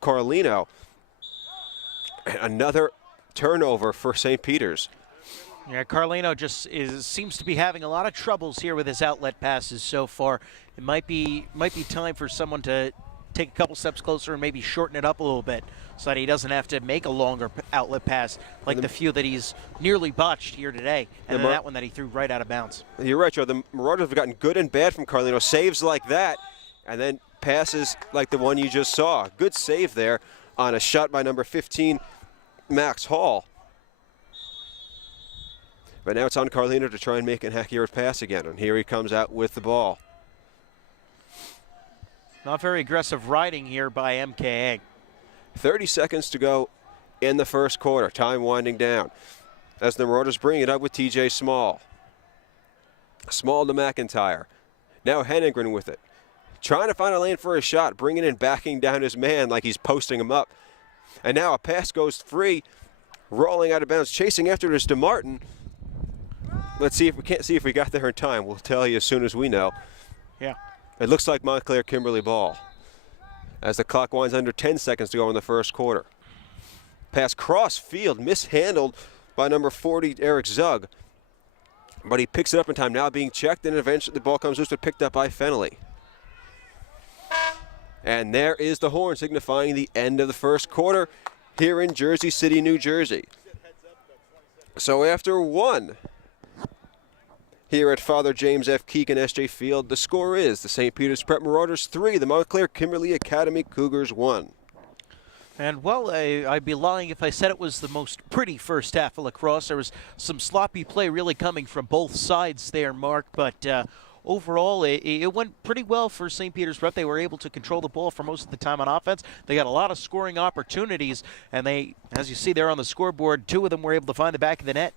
Carlino. Another turnover for St. Peter's. Yeah, Carlino just seems to be having a lot of troubles here with his outlet passes so far. It might be time for someone to take a couple steps closer and maybe shorten it up a little bit so that he doesn't have to make a longer outlet pass like the few that he's nearly botched here today, and then that one that he threw right out of bounds. You're right, Joe. The Marauders have gotten good and bad from Carlino. Saves like that, and then passes like the one you just saw. Good save there on a shot by number 15, Max Hall. But now it's on Carlino to try and make an accurate pass again, and here he comes out with the ball. Not very aggressive riding here by MKA. 30 seconds to go in the first quarter. Time winding down as the Marauders bring it up with TJ Small. Small to McIntyre. Now Henningren with it. Trying to find a lane for a shot, bringing in, backing down his man like he's posting him up. And now a pass goes free, rolling out of bounds, chasing after it is DeMartin. Let's see if we can't see if we got there in time. We'll tell you as soon as we know. Yeah. It looks like Montclair Kimberly ball as the clock winds under 10 seconds to go in the first quarter. Pass cross field, mishandled by number 40, Eric Zug. But he picks it up in time, now being checked, and eventually the ball comes loose but picked up by Fennelly. And there is the horn signifying the end of the first quarter here in Jersey City, New Jersey. So after one here at Father James F. Keegan SJ Field, the score is the St. Peter's Prep Marauders 3, the Montclair Kimberly Academy Cougars 1. And, well, I'd be lying if I said it was the most pretty first half of lacrosse. There was some sloppy play really coming from both sides there, Mark, but overall, it went pretty well for St. Peter's Prep. They were able to control the ball for most of the time on offense. They got a lot of scoring opportunities, and they, as you see there on the scoreboard, two of them were able to find the back of the net.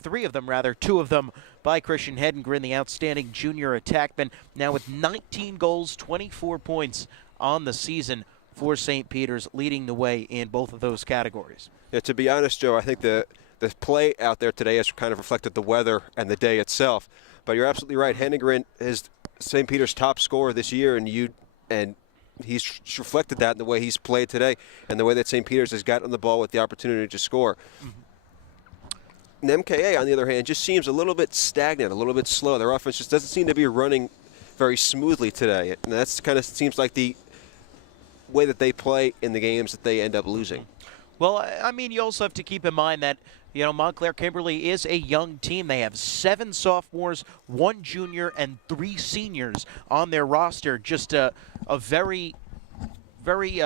Three of them, rather. Two of them by Christian Hedengren, the outstanding junior attackman. Now with 19 goals, 24 points on the season for St. Peter's, leading the way in both of those categories. Yeah, to be honest, Joe, I think the play out there today has kind of reflected the weather and the day itself. But you're absolutely right. Hedengren is St. Peter's top scorer this year, and he's reflected that in the way he's played today and the way that St. Peter's has gotten the ball with the opportunity to score. And MKA, on the other hand, just seems a little bit stagnant, a little bit slow. Their offense just doesn't seem to be running very smoothly today. And that's kind of seems like the way that they play in the games that they end up losing. Well, I mean, you also have to keep in mind that, you know, Montclair Kimberly is a young team. They have 7 sophomores, 1 junior, and 3 seniors on their roster. Just a very, very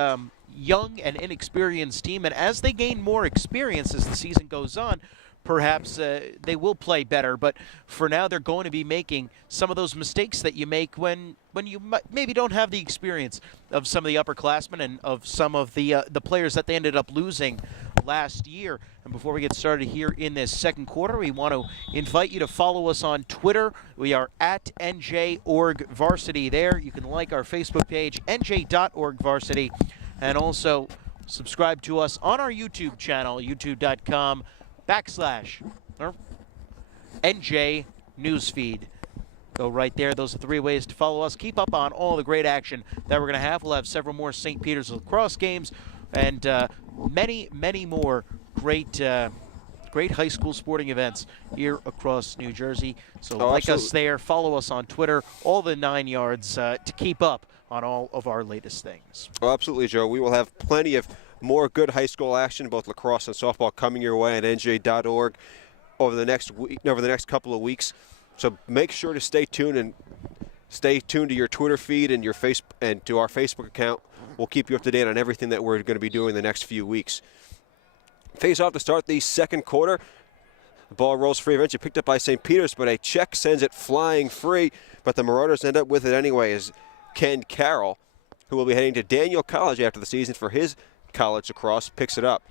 young and inexperienced team. And as they gain more experience as the season goes on, perhaps they will play better, but for now they're going to be making some of those mistakes that you make when you maybe don't have the experience of some of the upperclassmen and of some of the players that they ended up losing last year. And before we get started here in this second quarter, we want to invite you to follow us on Twitter. We are at NJ.org/varsity there. You can like our Facebook page, NJ.org/varsity, and also subscribe to us on our YouTube channel, youtube.com/NJ Newsfeed. Go right there. Those are 3 ways to follow us. Keep up on all the great action that we're going to have. We'll have several more St. Peter's lacrosse games and many, many more great high school sporting events here across New Jersey. So like us there, follow us on Twitter, all the 9 yards to keep up on all of our latest things. Oh, absolutely, Joe. We will have plenty of more good high school action, both lacrosse and softball, coming your way at NJ.org over the next couple of weeks. So make sure to stay tuned to your Twitter feed and and to our Facebook account. We'll keep you up to date on everything that we're going to be doing the next few weeks. Face off to start the second quarter. The ball rolls free, eventually picked up by St. Peter's, but a check sends it flying free. But the Marauders end up with it anyway as Ken Carroll, who will be heading to Daniel College after the season for his college lacrosse, picks it up.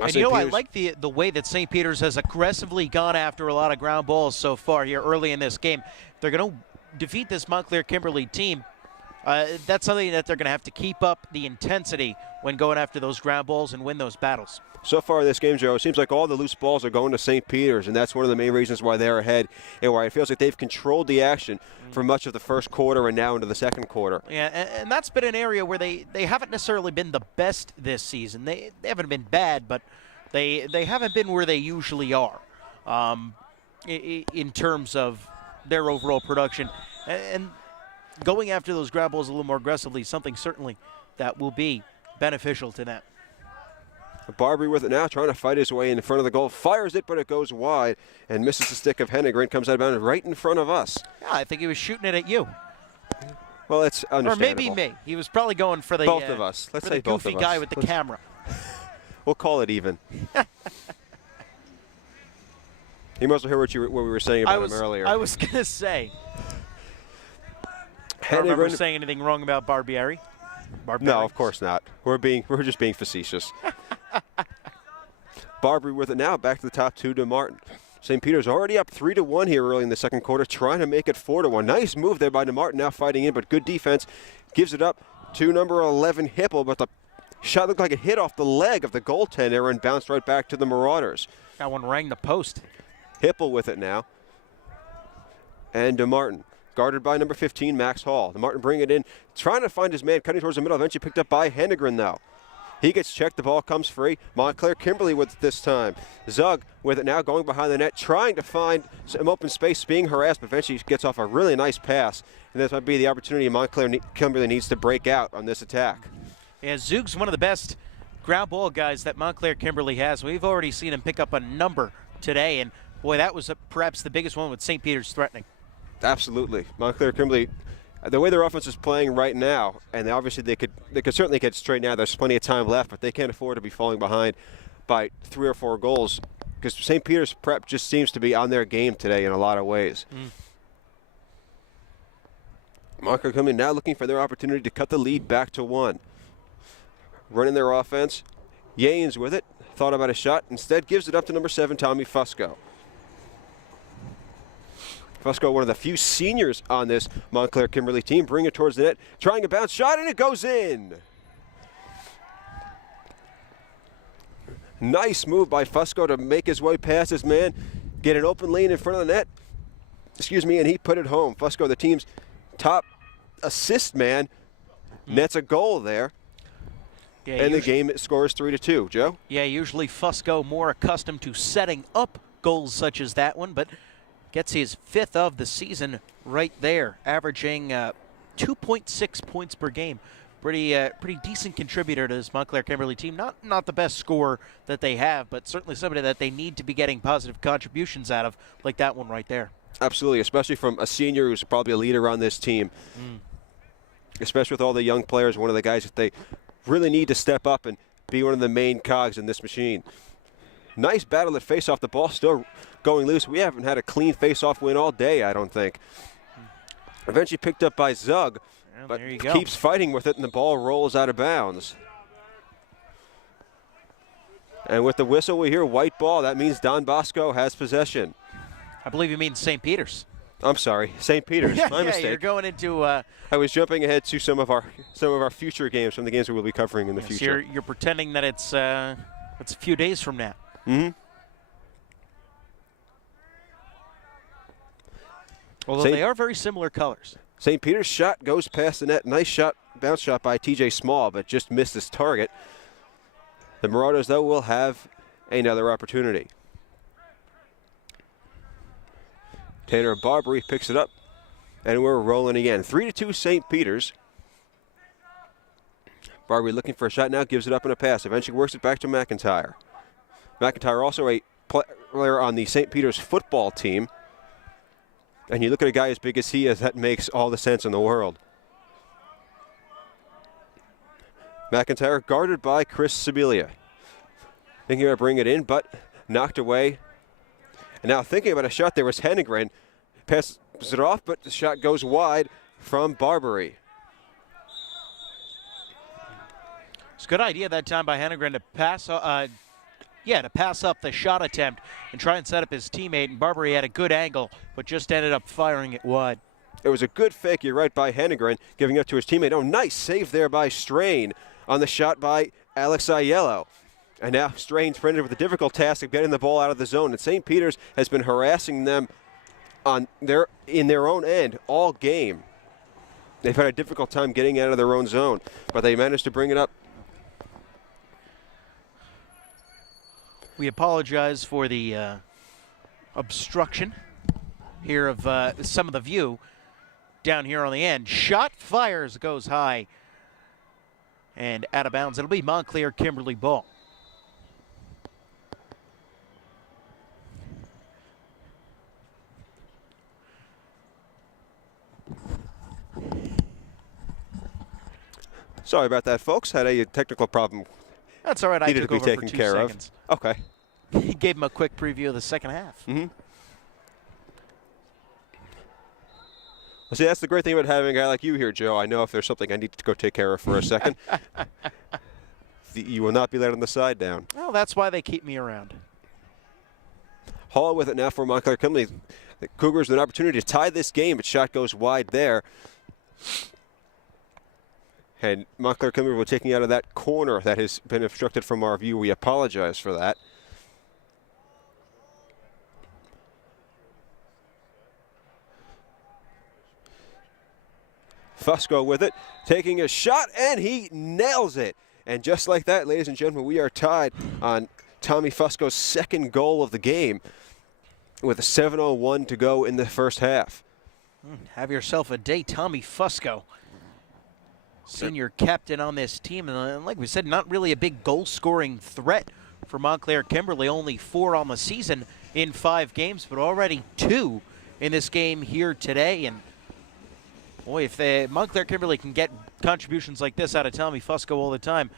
And you know, I like the way that St. Peter's has aggressively gone after a lot of ground balls so far here early in this game. They're going to defeat this Montclair Kimberly team. That's something that they're going to have to keep up the intensity when going after those ground balls and win those battles. So far in this game, Joe, it seems like all the loose balls are going to St. Peter's, and that's one of the main reasons why they're ahead and why it feels like they've controlled the action for much of the first quarter and now into the second quarter. Yeah, and that's been an area where they haven't necessarily been the best this season. They haven't been bad, but they haven't been where they usually are in terms of their overall production. And going after those ground balls a little more aggressively, something certainly that will be beneficial to them. Barbary with it now, trying to fight his way in front of the goal. Fires it, but it goes wide and misses the stick of Hennegren. Comes out of bounds right in front of us. Yeah, I think he was shooting it at you. Well, it's understandable. Or maybe me. He was probably going for the both of us. Let's say both of us. goofy guy with the camera. We'll call it even. He must have heard what we were saying about him earlier. I was going to say. I don't remember saying anything wrong about Barbieri. No, of course not. We're just being facetious. Barbary with it now, back to the top two to Martin. St. Peter's already up 3-1 here early in the second quarter, trying to make it 4-1. Nice move there by DeMartin, now fighting in, but good defense. Gives it up to number 11, Hipple, but the shot looked like it hit off the leg of the goaltender and bounced right back to the Marauders. That one rang the post. Hipple with it now. And DeMartin, guarded by number 15, Max Hall. DeMartin bring it in, trying to find his man, cutting towards the middle, eventually picked up by Hennegren, though. He gets checked, the ball comes free. Montclair Kimberly with it this time. Zug with it now, going behind the net, trying to find some open space, being harassed, but eventually gets off a really nice pass. And this might be the opportunity Montclair Kimberly needs to break out on this attack. Yeah, Zug's one of the best ground ball guys that Montclair Kimberly has. We've already seen him pick up a number today, and boy, that was perhaps the biggest one with St. Peter's threatening. Absolutely. Montclair Kimberly, the way their offense is playing right now, and obviously they could certainly get straightened out. There's plenty of time left, but they can't afford to be falling behind by 3 or 4 goals because St. Peter's prep just seems to be on their game today in a lot of ways. Montclair coming now looking for their opportunity to cut the lead back to 1. Running their offense. Yanes with it. Thought about a shot. Instead gives it up to number 7, Tommy Fusco. Fusco, one of the few seniors on this Montclair Kimberly team, bring it towards the net, trying a bounce shot, and it goes in. Nice move by Fusco to make his way past his man, get an open lane in front of the net, and he put it home. Fusco, the team's top assist man, nets a goal there. Yeah, and the game scores 3-2. Joe? Yeah, usually Fusco more accustomed to setting up goals such as that one, but gets his 5th of the season right there, averaging 2.6 points per game. Pretty decent contributor to this Montclair Kimberly team. Not the best scorer that they have, but certainly somebody that they need to be getting positive contributions out of, like that one right there. Absolutely, especially from a senior who's probably a leader on this team. Especially with all the young players, one of the guys that they really need to step up and be one of the main cogs in this machine. Nice battle at face-off. The ball still going loose. We haven't had a clean face-off win all day, I don't think. Eventually picked up by Zug, but keeps fighting with it, and the ball rolls out of bounds. And with the whistle, we hear white ball. That means Don Bosco has possession. I believe you mean St. Peter's. I'm sorry, St. Peter's. My mistake. You're going into. I was jumping ahead to some of our future games, from the games we will be covering in the future. You're pretending that it's a few days from now. Although they are very similar colors. St. Peter's shot goes past the net. Nice shot, bounce shot by T.J. Small, but just missed his target. The Marauders, though, will have another opportunity. Tanner Barbary picks it up, and we're rolling again. 3-2 St. Peter's. Barbary looking for a shot now, gives it up in a pass. Eventually works it back to McIntyre. McIntyre also a player on the St. Peter's football team. And you look at a guy as big as he is, that makes all the sense in the world. McIntyre guarded by Chris Sibilia. Thinking about bringing it in, but knocked away. And now thinking about a shot, there was Hennegren. Passes it off, but the shot goes wide from Barbary. It's a good idea that time by Hennegren to pass up the shot attempt and try and set up his teammate. And Barbary had a good angle, but just ended up firing it wide. It was a good fake, you're right, by Hennegren, giving up to his teammate. Oh, nice save there by Strain on the shot by Alex Aiello. And now Strain's printed with the difficult task of getting the ball out of the zone. And St. Peter's has been harassing them in their own end all game. They've had a difficult time getting out of their own zone, but they managed to bring it up. We apologize for the obstruction here of some of the view down here on the end. Shot fires, goes high and out of bounds. It'll be Montclair Kimberly ball. Sorry about that, folks. Had a technical problem. That's all right. I took over for 2 seconds. Okay. He gave him a quick preview of the second half. Mm-hmm. Well, see, that's the great thing about having a guy like you here, Joe. I know if there's something I need to go take care of for a second, you will not be let on the side down. Well, that's why they keep me around. Hall with it now for Montclair Kimberly. The Cougars with an opportunity to tie this game, but shot goes wide there. And Montclair Kimberly will taking out of that corner that has been obstructed from our view. We apologize for that. Fusco with it, taking a shot, and he nails it. And just like that, ladies and gentlemen, we are tied on Tommy Fusco's second goal of the game with a 7:01 to go in the first half. Have yourself a day, Tommy Fusco. Senior captain on this team, and like we said, not really a big goal-scoring threat for Montclair Kimberly. Only 4 on the season in 5 games, but already 2 in this game here today. And boy, if Montclair Kimberly can get contributions like this out of Tommy Fusco all the time,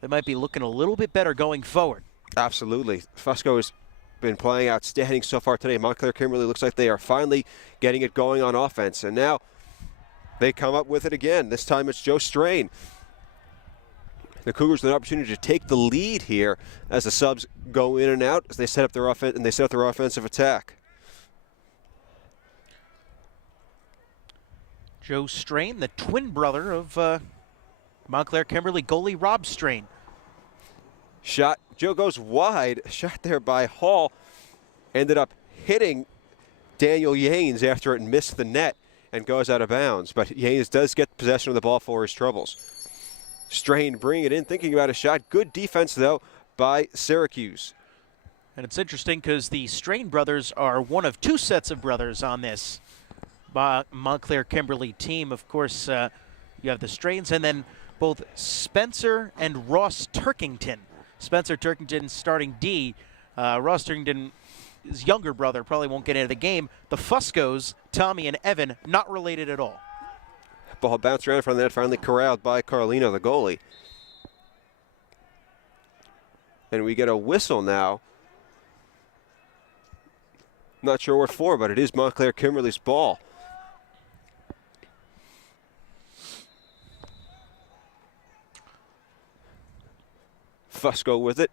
they might be looking a little bit better going forward. Absolutely. Fusco has been playing outstanding so far today. Montclair Kimberly looks like they are finally getting it going on offense. And now they come up with it again. This time it's Joe Strain. The Cougars with an opportunity to take the lead here as the subs go in and out as they set up their offense and they set up their offensive attack. Joe Strain, the twin brother of Montclair Kimberly goalie Rob Strain. Shot, Joe goes wide, shot there by Hall, ended up hitting Daniel Yanes after it missed the net and goes out of bounds. But Yanes does get possession of the ball for his troubles. Strain bringing it in, thinking about a shot. Good defense, though, by Syracuse. And it's interesting because the Strain brothers are one of 2 sets of brothers on this Montclair Kimberly team. Of course, you have the Strains and then both Spencer and Ross Turkington. Spencer Turkington starting D. Ross Turkington, his younger brother, probably won't get into the game. The Fuscos, Tommy and Evan, not related at all. Ball bounced around in front of the net, finally corralled by Carlino, the goalie. And we get a whistle now. Not sure what for, but it is Montclair Kimberly's ball. Fusco with it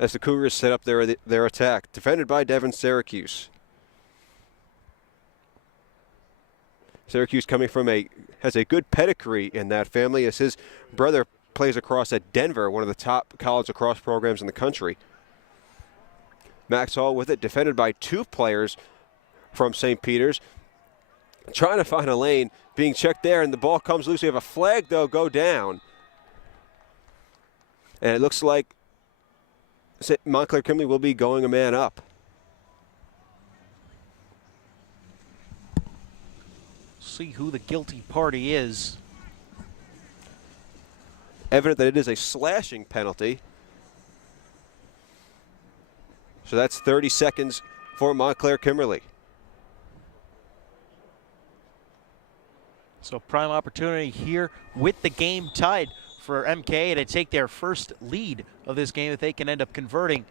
as the Cougars set up their attack. Defended by Devin Syracuse. Syracuse coming from has a good pedigree in that family as his brother plays across at Denver, one of the top college lacrosse programs in the country. Max Hall with it, defended by 2 players from St. Peter's. Trying to find a lane, being checked there, and the ball comes loose. We have a flag, though, go down. And it looks like Montclair Kimberly will be going a man up. See who the guilty party is. Evident that it is a slashing penalty. So that's 30 seconds for Montclair Kimberly. So prime opportunity here with the game tied for MKA to take their first lead of this game if they can end up converting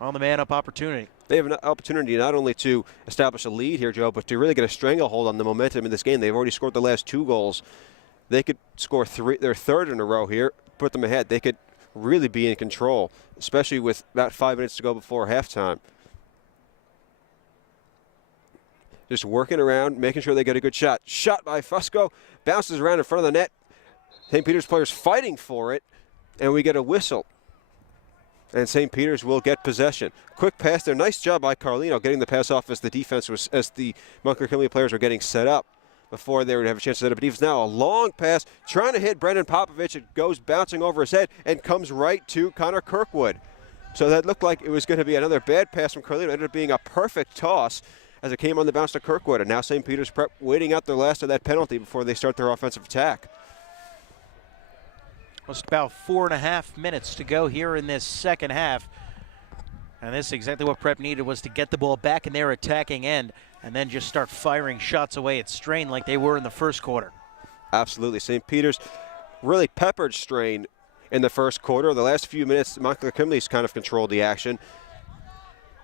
on the man-up opportunity. They have an opportunity not only to establish a lead here, Joe, but to really get a stranglehold on the momentum in this game. They've already scored the last 2 goals. They could score their third in a row here, put them ahead. They could really be in control, especially with about 5 minutes to go before halftime. just working around, making sure they get a good shot. Shot by Fusco, bounces around in front of the net. St. Peter's players fighting for it, and we get a whistle. And St. Peter's will get possession. Quick pass there. Nice job by Carlino getting the pass off as the Montclair Kimberly players were getting set up before they would have a chance to set up a defense. Now a long pass, trying to hit Brendan Popovich. It goes bouncing over his head and comes right to Connor Kirkwood. So that looked like it was going to be another bad pass from Carlino. It ended up being a perfect toss as it came on the bounce to Kirkwood. And now St. Peter's Prep waiting out the last of that penalty before they start their offensive attack. Just about 4.5 minutes to go here in this second half. And this is exactly what Prep needed, was to get the ball back in their attacking end and then just start firing shots away at Strain like they were in the first quarter. Absolutely. St. Peter's really peppered Strain in the first quarter. The last few minutes, Montclair Kimberly's kind of controlled the action.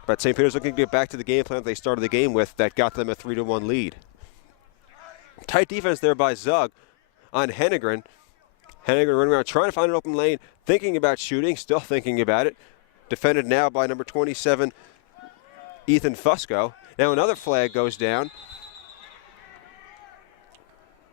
But St. Peter's looking to get back to the game plan they started the game with that got them a 3-1 lead. Tight defense there by Zug on Hennegren. Hennegren running around trying to find an open lane, thinking about shooting, still thinking about it. Defended now by number 27, Ethan Fusco. Now another flag goes down.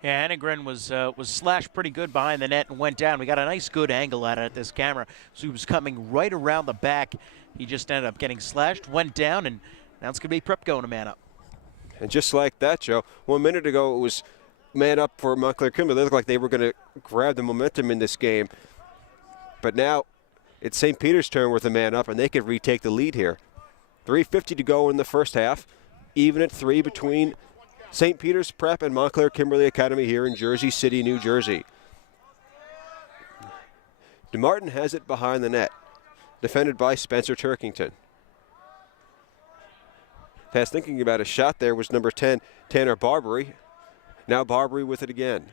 Yeah, Hennegren was slashed pretty good behind the net and went down. We got a nice good angle at it at this camera. So he was coming right around the back. He just ended up getting slashed, went down, and now it's going to be Prep going to man up. And just like that, Joe, 1 minute ago it was man up for Montclair Kimberly. They looked like they were going to grab the momentum in this game. But now it's St. Peter's turn with a man up, and they could retake the lead here. 3:50 to go in the first half. Even at 3 between St. Peter's Prep and Montclair Kimberly Academy here in Jersey City, New Jersey. DeMartin has it behind the net. Defended by Spencer Turkington. Pass thinking about a shot there was number 10, Tanner Barbary. Now Barbary with it again.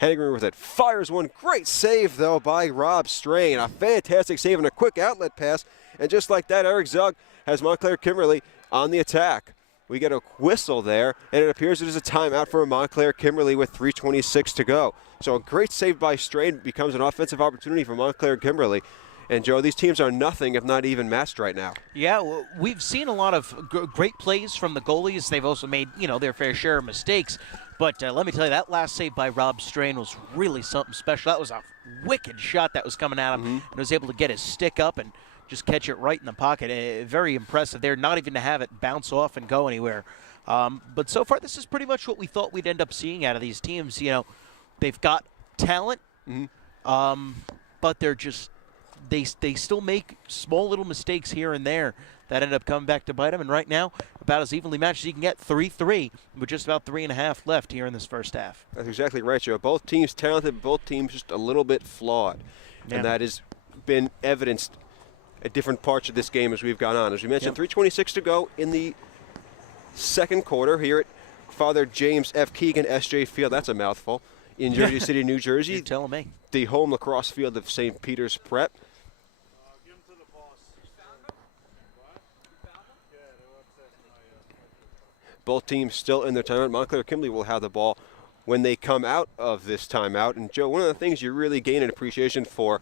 Hennegren with it. Fires one. Great save, though, by Rob Strain. A fantastic save and a quick outlet pass. And just like that, Eric Zug has Montclair Kimberly on the attack. We get a whistle there, and it appears it is a timeout for Montclair Kimberly with 3:26 to go. So a great save by Strain becomes an offensive opportunity for Montclair Kimberly. And, Joe, these teams are nothing if not even matched right now. Yeah, well, we've seen a lot of great plays from the goalies. They've also made, their fair share of mistakes. But let me tell you, that last save by Rob Strain was really something special. That was a wicked shot that was coming at him, and was able to get his stick up and just catch it right in the pocket. Very impressive there, not even to have it bounce off and go anywhere. But so far, this is pretty much what we thought we'd end up seeing out of these teams. They've got talent, but they're just they still make small little mistakes here and there that end up coming back to bite them. And right now, about as evenly matched as you can get, 3-3, with just about 3.5 left here in this first half. That's exactly right, Joe. Both teams talented, both teams just a little bit flawed. Yeah. And that has been evidenced at different parts of this game as we've gone on. As we mentioned, 3:26 to go in the second quarter here at Father James F. Keegan SJ Field. That's a mouthful. In Jersey City, New Jersey. You're telling me. The home lacrosse field of St. Peter's Prep. Both teams still in their timeout. Montclair Kimberly will have the ball when they come out of this timeout. And, Joe, one of the things you really gain an appreciation for